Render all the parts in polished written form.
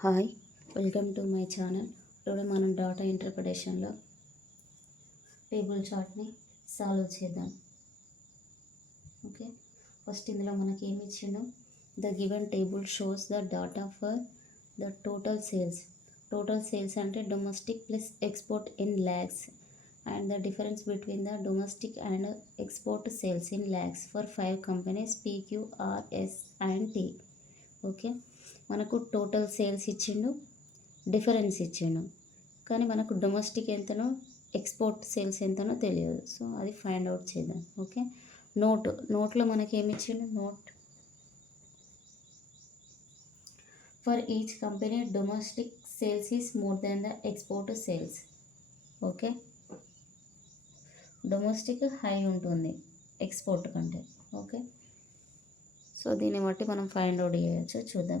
Hi, welcome to my channel. Today మనం data ఇంటర్ప్రిటేషన్లో table చార్ట్ని సాల్వ్ చేద్దాం. ఓకే, ఫస్ట్ ఇందులో మనకి ఏమి ఇచ్చిండు? The given table shows the data for the total sales. Total sales అంటే domestic plus export in lakhs and the difference between the domestic and export sales in lakhs for 5 companies PQRS and T. Okay, మనకు total sales ఇచ్చిండు, difference ఇచ్చిండు, కానీ మనకు domestic ఎంతనో export sales ఎంతనో తెలియదు. So అది ఫైండ్ అవుట్ చేద్దాం. ఓకే, నోట్లో మనకి ఏమి ఇచ్చిండు? Note for each company domestic sales is more than the export sales. Okay, domestic high ఉంటుంది ఎక్స్పోర్ట్ కంటే. ఓకే, సో దీన్ని బట్టి మనం ఫైండ్ అవుట్ చేయొచ్చు. చూద్దాం.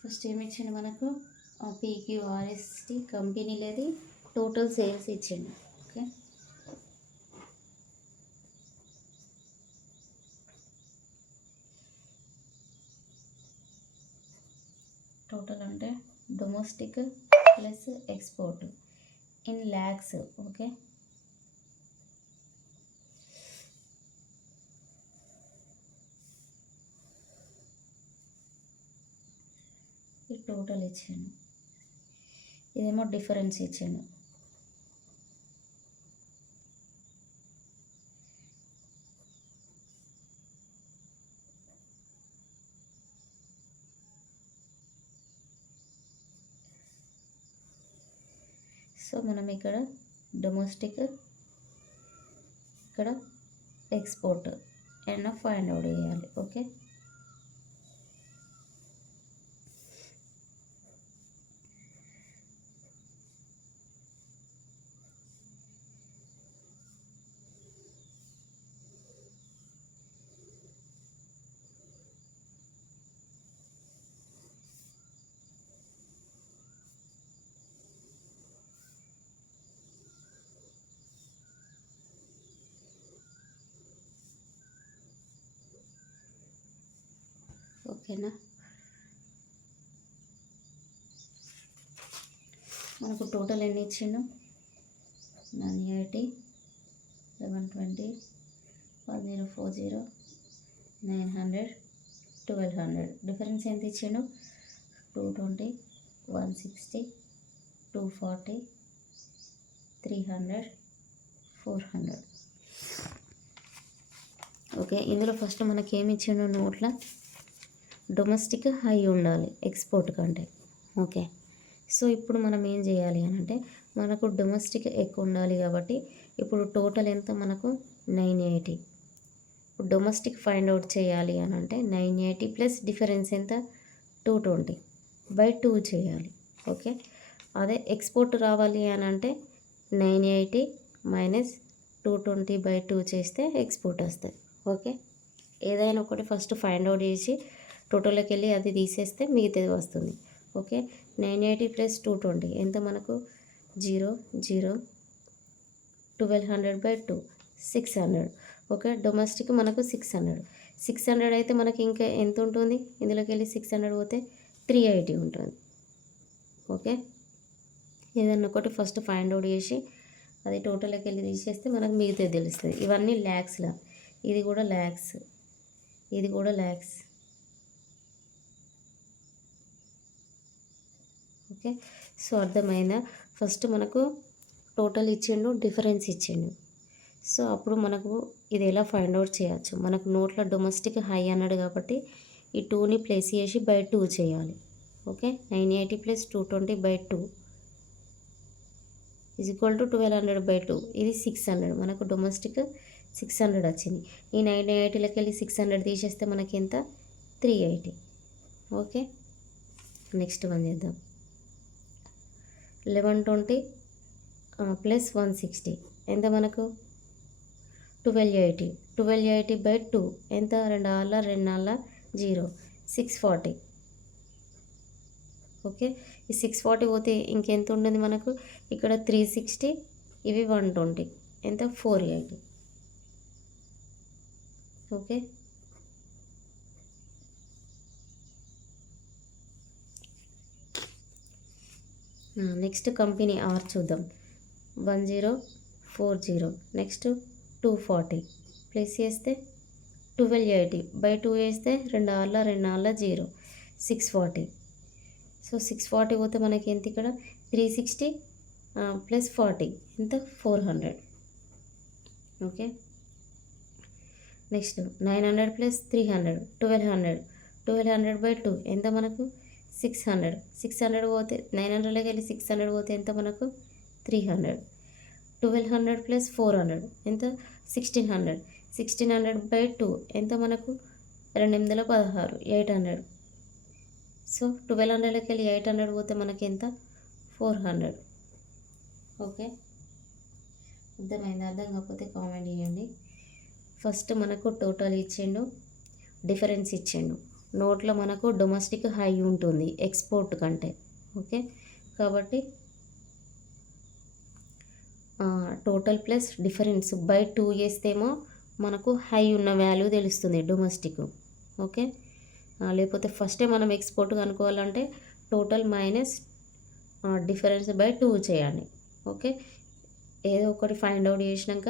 ఫస్ట్ ఏమి ఇచ్చిండు మనకు? PQRST కంపెనీలది టోటల్ సేల్స్ ఇచ్చిండు. ఓకే, టోటల్ అంటే domestic plus export in lakhs. Okay, ఈ టోటల్ ఇచ్చాను, ఇదేమో డిఫరెన్స్ ఇచ్చాను. సో మనం ఇక్కడ డొమెస్టిక్, ఇక్కడ ఎక్స్పోర్ట్ అండ్ ఫైండ్ అవుట్ చేయాలి. ఓకే, ఓకేనా? మనకు టోటల్ ఎన్ని ఇచ్చిండు? 980, 1120, 1040, 900, 1200. డిఫరెన్స్ ఎంత ఇచ్చిండు? 220, 160, 240, 300, 400. ఓకే, ఇందులో ఫస్ట్ మనకి ఏమి ఇచ్చిండు? నోట్ల డొమెస్టిక్ హై ఉండాలి ఎక్స్పోర్ట్ కంటే. ఓకే, సో ఇప్పుడు మనం ఏం చేయాలి అని అంటే, మనకు డొమెస్టిక్ ఎక్కువ ఉండాలి కాబట్టి ఇప్పుడు టోటల్ ఎంత? మనకు 980. ఇప్పుడు డొమెస్టిక్ ఫైండ్ అవుట్ చేయాలి అని అంటే 980 ప్లస్ డిఫరెన్స్ ఎంత? 220/2 చేయాలి. ఓకే, అదే ఎక్స్పోర్ట్ రావాలి అని అంటే 980 మైనస్ 220/2 చేస్తే ఎక్స్పోర్ట్ వస్తుంది. ఓకే, ఏదైనా ఒకటి ఫస్ట్ ఫైండ్ అవుట్ చేసి టోటల్లోకి వెళ్ళి అది తీసేస్తే మిగతాది వస్తుంది. ఓకే, 980 ప్లస్ 220 ఎంత మనకు? 0, 0, 1200/2 600. ఓకే, డొమెస్టిక్ మనకు 600 అయితే మనకి ఇంకా ఎంత ఉంటుంది? ఇందులోకి వెళ్ళి 600 పోతే 380 ఉంటుంది. ఓకే, ఏదన్నా ఒకటి ఫస్ట్ ఫైండ్ అవుట్ చేసి అది టోటల్లోకి వెళ్ళి తీసేస్తే మనకు మిగతాది తెలుస్తుంది. ఇవన్నీ ల్యాక్స్లా, ఇది కూడా ల్యాక్స్, ఇది కూడా ల్యాక్స్. ఓకే, సో అర్థమైందా? ఫస్ట్ మనకు టోటల్ ఇచ్చిండు, డిఫరెన్స్ ఇచ్చిండు. సో అప్పుడు మనకు ఇది ఎలా ఫైండ్ అవుట్ చేయొచ్చు? మనకు నోట్లో డొమెస్టిక్ హై అన్నాడు కాబట్టి ఈ 2ని ప్లేస్ చేసి /2 చేయాలి. Okay, 980 plus 220/2 is equal to 1200/2. ఇది 600. మనకు డొమెస్టిక్ 600 వచ్చింది. ఈ 980లోకి వెళ్ళి 600 తీసేస్తే మనకి ఎంత? 380. ఓకే, నెక్స్ట్ వన్ చేద్దాం. 1120 ప్లస్ 160 ఎంత మనకు? 1280. 1280/2 ఎంత? 2 ఆర్ల 2 నాళ్ళ 0, 640. ఓకే, ఈ 640 పోతే ఇంకెంత ఉండేది మనకు ఇక్కడ 360, ఇవి 120, ఎంత 480. ఓకే, నెక్స్ట్ కంపెనీ ఆర్ చూద్దాం. 1040, నెక్స్ట్ 240 ప్లస్ చేస్తే 1280 బై 2 వేస్తే 2 ఆర్ల 2 ఆర్ల 0, 640. సో 640 పోతే మనకి ఎంత ఇక్కడ 360 ప్లస్ 40 ఎంత 400. ఓకే, నెక్స్ట్ 900 ప్లస్ 300 1200 బై 2 ఎంత మనకు 600 పోతే 900లోకి వెళ్ళి 600 పోతే ఎంత మనకు 300. 1200 ప్లస్ 400 ఎంత 1600 బై 2 ఎంత మనకు 2 800. సో 1200లోకి వెళ్ళి 800 పోతే మనకి ఎంత 400. ఓకే, అర్థమైంది? అర్థం కాకపోతే కామెంట్ చేయండి. ఫస్ట్ మనకు టోటల్ ఇచ్చిండు, డిఫరెన్స్ ఇచ్చిండు. నోట్లో మనకు డొమెస్టిక్ హై ఉంటుంది ఎక్స్పోర్ట్ కంటే. ఓకే, కాబట్టి టోటల్ ప్లస్ డిఫరెన్స్ బై 2 చేస్తేమో మనకు హై ఉన్న వాల్యూ తెలుస్తుంది డొమెస్టిక్. ఓకే, లేకపోతే ఫస్టే మనం ఎక్స్పోర్ట్ కనుక్కోవాలంటే టోటల్ మైనస్ డిఫరెన్స్ బై 2 చేయాలి. ఓకే, ఏదో ఒకటి ఫైండ్ అవుట్ చేసినాక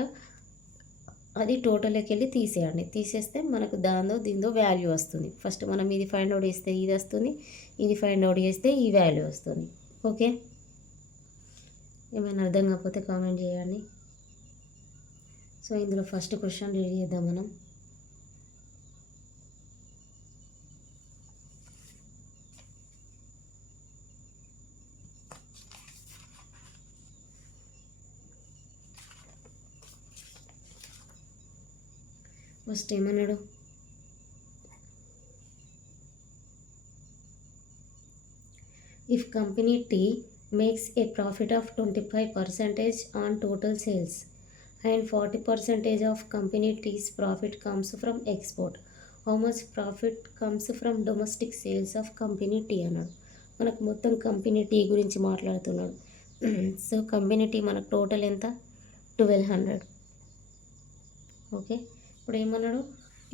అది టోటల్కి వెళ్ళి తీసేయండి. తీసేస్తే మనకు దీంతో వాల్యూ వస్తుంది. ఫస్ట్ మనం ఇది ఫైండ్ అవుట్ చేస్తే ఇది వస్తుంది, ఇది ఫైండ్ అవుట్ చేస్తే ఈ వాల్యూ వస్తుంది. ఓకే, ఏమైనా అర్థం కాకపోతే కామెంట్ చేయండి. సో ఇందులో ఫస్ట్ క్వశ్చన్ రీడ్ చేద్దాం మనం. ఫస్ట్ ఏమన్నాడు, if company T makes a profit of 25% on total sales and 40% of company T's profit comes from export, how much profit comes from domestic sales of company T అన్నాడు. మనకు మొత్తం company T గురించి మాట్లాడుతున్నాడు. So company T మనకు total ఎంత 1200. Okay, ఇప్పుడు ఏమన్నాడు,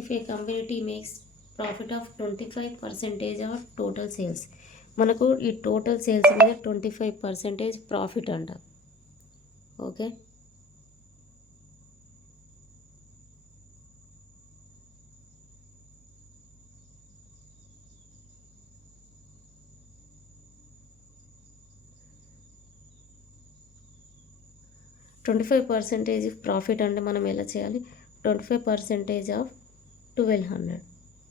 if a company T makes profit of 25% of total sales, మనకు ఈ టోటల్ సేల్స్ మీద 25% ప్రాఫిట్ అంట. ఓకే, ప్రాఫిట్ అంటే మనం ఎలా చేయాలి, 25% ఆఫ్ 1200,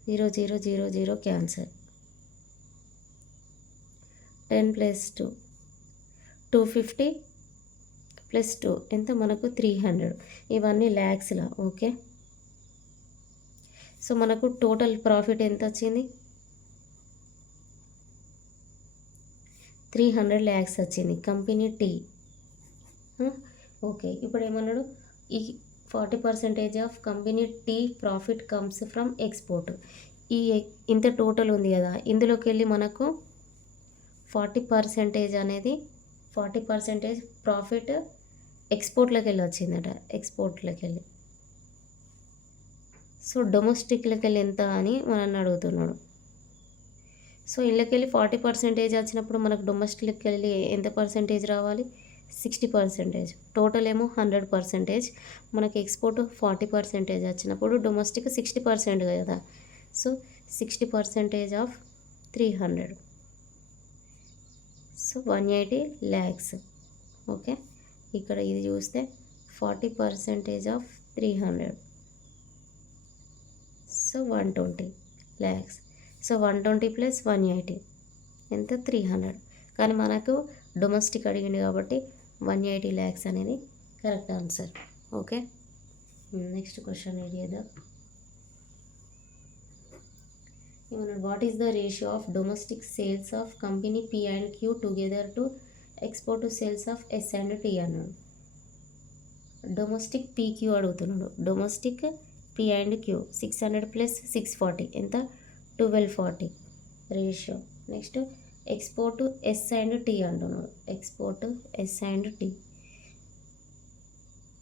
0 0 0 0 క్యాన్సర్, 10 ప్లస్ 2 250 ప్లస్ 2 ఎంత మనకు 300. ఇవన్నీ ల్యాక్స్లా. ఓకే, సో మనకు టోటల్ ప్రాఫిట్ ఎంత వచ్చింది 300 lakhs వచ్చింది కంపెనీ టీ. ఓకే, ఇప్పుడు ఏమన్నాడు, ఈ 40% of company T profit comes from export. ఈ ఇంత టోటల్ ఉంది కదా, ఇందులోకి వెళ్ళి మనకు 40% అనేది 40% ప్రాఫిట్ ఎక్స్పోర్ట్లోకి వెళ్ళి వచ్చిందట. ఎక్స్పోర్ట్లోకి వెళ్ళి, సో డొమెస్టిక్లోకి వెళ్ళి ఎంత అని మనల్ని అడుగుతున్నాడు. సో ఇళ్ళకి వెళ్ళి 40% వచ్చినప్పుడు మనకు డొమెస్టిక్కి వెళ్ళి ఎంత పర్సెంటేజ్ రావాలి 60%. టోటల్ ఏమో 100%. మనకి ఎక్స్పోర్ట్ 40% వచ్చినప్పుడు డొమెస్టిక్ 60% కదా. So 60% of 300, so 180 lakhs. Okay, ఇక్కడ ఇది చూస్తే 40% of 300, so 120 lakhs. So 120 plus 180 ఎంత 300. కానీ మనకు డొమెస్టిక్ అడిగింది కాబట్టి 180 lakhs అనేది correct answer. Okay, next question area, ఏమన్నాడు, what is the ratio of domestic sales of company P and Q together to export sales of S and T అన్నాడు. Domestic P Q అడుగుతున్నాడు. Domestic P and Q 600 plus 640 ఎంత 1240 ratio. Next export S and T అంటున్నాడు. Export S and T,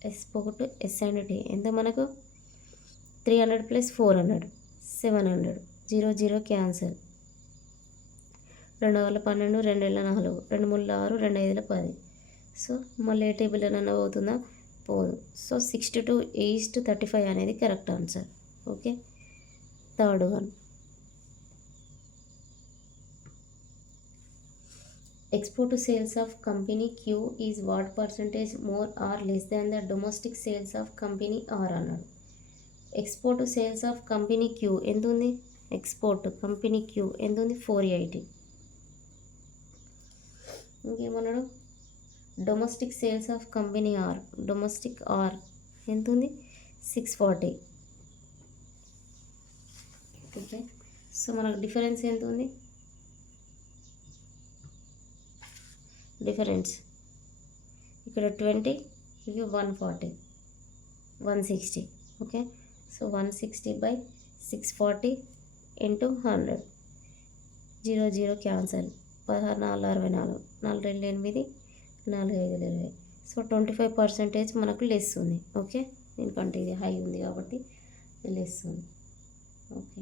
export S and T ఎంత మనకు 300 + 400 700, 0 0 cancel. 2 × 12, 2 × 4, 2 × 6, 2 × 5 10. So మళ్ళీ ఏ table అన్న పోతుందా? పోదు. సో 62:35 అనేది correct answer. Okay, third one. Export to sales of company Q is what percentage more or less than the domestic sales of company R అన్నాడు. Export sales of company Q ఎంత ఉంది? Export company Q ఎంత ఉంది? 480. ఇంకేమన్నాడు? Domestic sales of company R, domestic R ఎంత ఉంది? 640. Okay, so మనకు difference ఎంత ఉంది? డిఫరెన్స్ ఇక్కడ 20, ఇది 140, 160. Okay, so 160/640 × 100, 0 0 cancel. 16 4 64, 4 2 8, 4 5 20. సో 25% మనకు లెస్ ఉంది. ఓకే, దీనికంటే ఇది హై ఉంది కాబట్టి లెస్ ఉంది. Okay,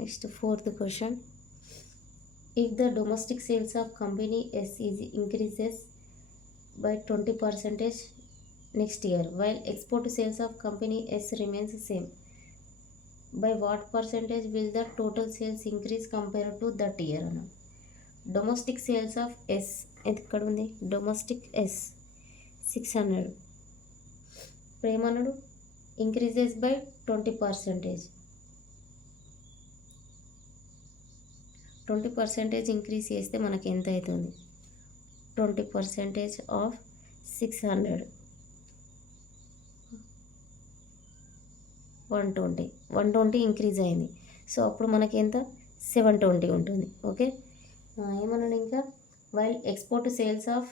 next fourth question. If the domestic sales of company S is increases by 20% next year, while export sales of company S remains same, by what percentage will the total sales increase compared to that year? Domestic sales of S ఎక్కడ ఉంది? Domestic S 600. ఇప్పుడు ఏమన్నాడు? Increases by 20%. 20% increase చేస్తే మనకి ఎంత అవుతుంది? 20% of 600 120 increase అయింది. So అప్పుడు మనకి ఎంత? 720 ఉంటుంది. ఓకే, ఏమన్నాడు ఇంకా? While export sales of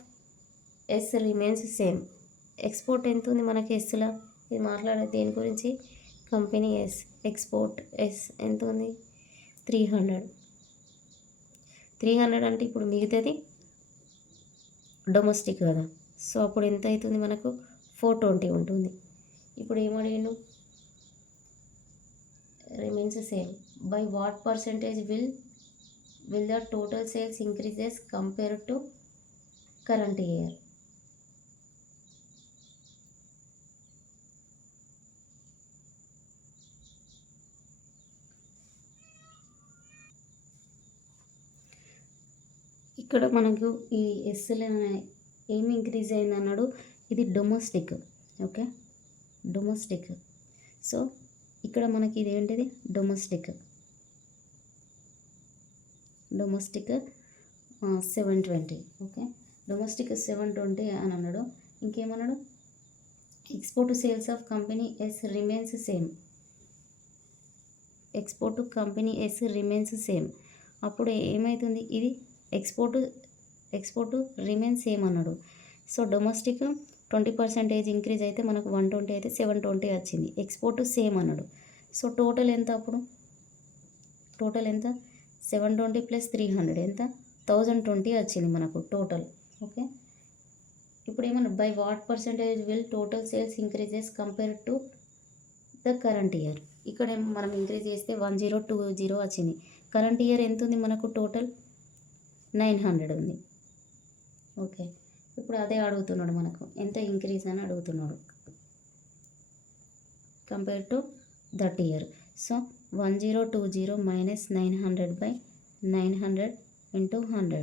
S remains same. Export ఎంత ఉంది మనకి ఎస్లా? ఇది మాట్లాడే దేని గురించి? Company yes. ఎక్స్పోర్ట్ ఎస్ ఎంత ఉంది? 300 అంటే ఇప్పుడు మిగతాది డొమెస్టిక్ కదా. సో అప్పుడు ఎంత అవుతుంది మనకు? 420 ఉంటుంది. ఇప్పుడు ఏమడిగాను? Remains same. By what percentage will the total sales increases compare to current year? ఇక్కడ మనకు ఈ ఎస్ఎల్ ఏమి ఇంక్రీజ్ అయింది అన్నాడు? ఇది డొమెస్టిక్. Okay, domestic. సో ఇక్కడ మనకి ఇది ఏంటిది? డొమెస్టిక్ 720. ఓకే, డొమెస్టిక్ 720 అని అన్నాడు. ఇంకేమన్నాడు? Export sales of company S remains same. Export company S remains same. అప్పుడు ఏమవుతుంది? ఇది ఎక్స్పోర్ట్ రిమైన్స్ సేమ్ అన్నాడు. సో డొమెస్టిక్ 20% ఇంక్రీజ్ అయితే మనకు 120 అయితే 720 వచ్చింది. ఎక్స్పోర్ట్ సేమ్ అన్నాడు. సో టోటల్ ఎంత? అప్పుడు టోటల్ ఎంత? 720 + 300 ఎంత? 1020 వచ్చింది మనకు టోటల్. ఓకే, ఇప్పుడు ఏమన్నా? By what percentage will total sales increases compare to the current year. ఇక్కడ మనం ఇంక్రీజ్ చేస్తే 1020 వచ్చింది. కరెంట్ ఇయర్ ఎంత ఉంది మనకు? టోటల్ 900 ఉంది. ఓకే, ఇప్పుడు అదే అడుగుతున్నాడు మనకు, ఎంత ఇంక్రీజ్ అని అడుగుతున్నాడు compare to that year. So 1020 - 900/900 × 100.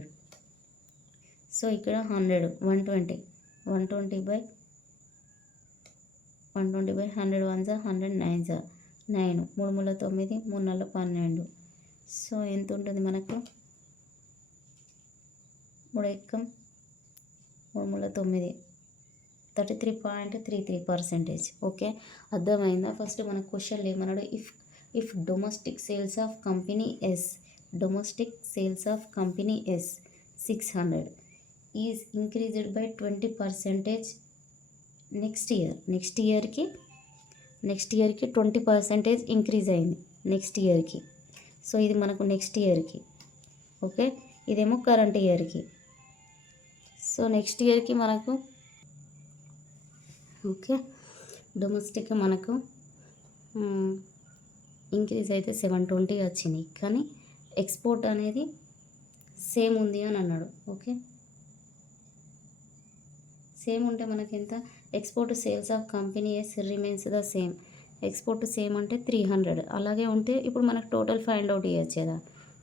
So ఇక్కడ 100 120 120/100 100 1 100 9 9 3 3 9 3 4 12. సో ఎంత ఉంటుంది మనకు? 3 1 3 9 33.33%. ఓకే, అర్థమైందా? ఫస్ట్ మన క్వశ్చన్లు ఏమన్నాడు? If domestic sales of company S, domestic sales of company S 600 is increased by 20% next ఇయర్కి 20% ఇంక్రీజ్ అయింది నెక్స్ట్ ఇయర్కి. సో ఇది మనకు నెక్స్ట్ ఇయర్కి. ఓకే, ఇదేమో కరెంట్ ఇయర్కి. సో నెక్స్ట్ ఇయర్కి మనకు ఓకే డొమెస్టిక్ మనకు ఇంక్రీజ్ అయితే 720 వచ్చింది, కానీ ఎక్స్పోర్ట్ అనేది సేమ్ ఉంది అని అన్నాడు. ఓకే, సేమ్ ఉంటే మనకి ఎంత, export sales of company S remains the same. Export same అంటే 300. అలాగే ఉంటే ఇప్పుడు మనకు టోటల్ ఫైండ్ అవుట్ చేయొచ్చు కదా.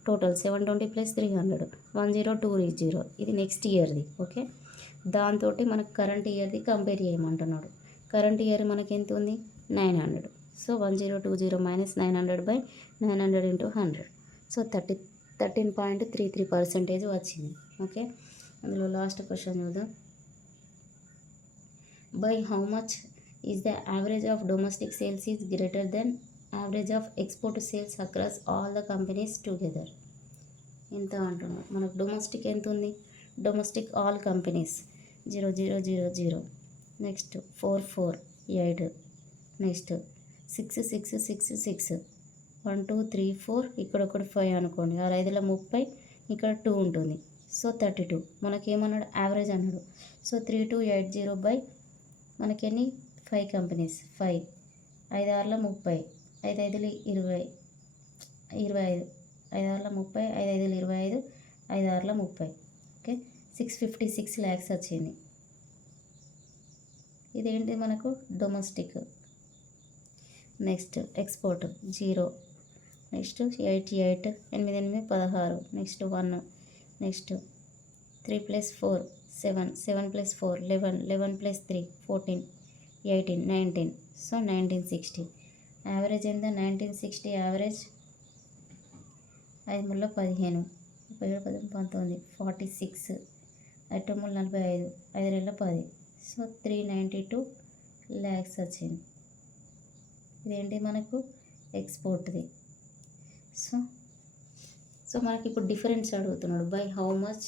టోటల్ 720 + 300 10230. ఇది నెక్స్ట్ ఇయర్ది. ఓకే, దాంతో మనకు కరెంట్ ఇయర్ది కంపేర్ చేయమంటున్నాడు. కరెంట్ ఇయర్ మనకి ఎంత ఉంది, 900. సో 1020 - 900 / 900 × 100. సో 13.33% వచ్చింది. ఓకే, అందులో లాస్ట్ క్వశ్చన్ చూద్దాం. By how much is the average of domestic sales is greater than average of export sales across all the companies together? ఎంత అంటున్నాం. మనకు డొమెస్టిక్ ఎంత ఉంది, domestic all companies 0000, next 448, next 6666, 1 2 3 4, ఇక్కడ ఒకటి 5 అనుకోండి. 6 × 30, ఇక్కడ 2 ఉంటుంది. సో 32. మనకేమన్నాడు, యావరేజ్ అన్నాడు. So 3280 మనకెన్ని 5 companies, 5 5 6 30, 5 5 20, 25, 5 6 30, 5 5 25, 5 6 30. ఓకే, 656 lakhs వచ్చింది. ఇదేంటి మనకు domestic. Next export 0, next 88, 8 8 16, next 1, next 3 + 4 7, 7 + 4 11, 11 + 3 14, 18 19. So 1960. Average ఎంత, 1960 యావరేజ్. 5 × 15, 17 19, 46, 8 × 45, 5 × 10. సో 392 lakhs వచ్చింది. ఇదేంటి మనకు ఎక్స్పోర్ట్ది. సో మనకి ఇప్పుడు డిఫరెన్స్ అడుగుతున్నాడు. By how much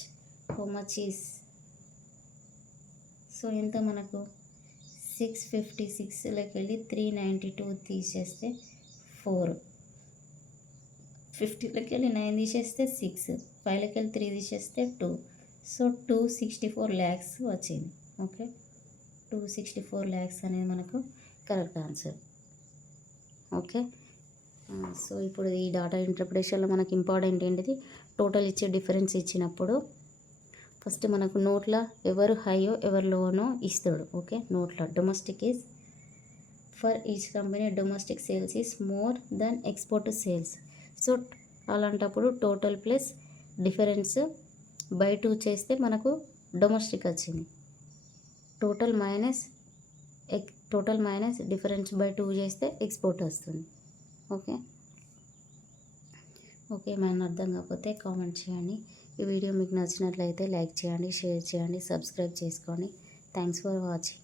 is. So ఎంత మనకు 656లోకి వెళ్ళి 392 తీసేస్తే 4, 50లోకి వెళ్ళి 9 తీసేస్తే 6, 5లోకి వెళ్ళి 3 తీసేస్తే 2. సో 264 lakhs వచ్చింది. ఓకే, 264 lakhs అనేది మనకు కరెక్ట్ ఆన్సర్. ఓకే, సో ఇప్పుడు ఈ డాటా ఇంటర్ప్రిటేషన్లో మనకు ఇంపార్టెంట్ ఏంటిది, టోటల్ ఇచ్చే డిఫరెన్స్ ఇచ్చినప్పుడు ఫస్ట్ మనకు నోట్లో ఎవరు హైయో ఎవరు లోనో ఇస్తాడు. ఓకే, నోట్లో domestic is for each company domestic sales is more than export sales. So అలాంటప్పుడు టోటల్ ప్లస్ డిఫరెన్స్ బై 2 చేస్తే మనకు డొమెస్టిక్ వచ్చింది. టోటల్ మైనస్ డిఫరెన్స్ బై 2 చేస్తే ఎక్స్పోర్ట్ వస్తుంది. ఓకే, ఏమైనా అర్థం కాకపోతే కామెంట్ చేయండి. ఈ వీడియో మీకు నచ్చినట్లయితే లైక్ చేయండి, షేర్ చేయండి, సబ్స్క్రైబ్ చేసుకోండి. Thanks for watching.